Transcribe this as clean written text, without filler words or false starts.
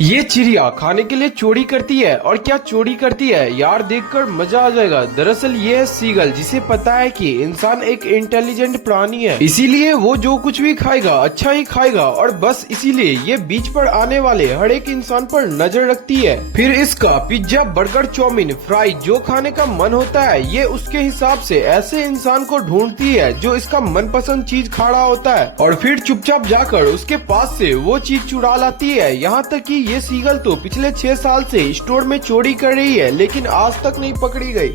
ये चिड़िया खाने के लिए चोरी करती है। और क्या चोरी करती है यार, देखकर मजा आ जाएगा। दरअसल ये है सीगल, जिसे पता है कि इंसान एक इंटेलिजेंट प्राणी है, इसीलिए वो जो कुछ भी खाएगा अच्छा ही खाएगा। और बस इसीलिए ये बीच पर आने वाले हर एक इंसान पर नजर रखती है। फिर इसका पिज्जा, बर्गर, चाउमीन, फ्राई जो खाने का मन होता है, ये उसके हिसाब से ऐसे इंसान को ढूंढती है जो इसका मनपसंद चीज खा रहा होता है, और फिर चुपचाप जाकर उसके पास से वो चीज चुरा लाती है। यहाँ तक कि ये सीगल तो पिछले 6 साल से स्टोर में चोरी कर रही है, लेकिन आज तक नहीं पकड़ी गई।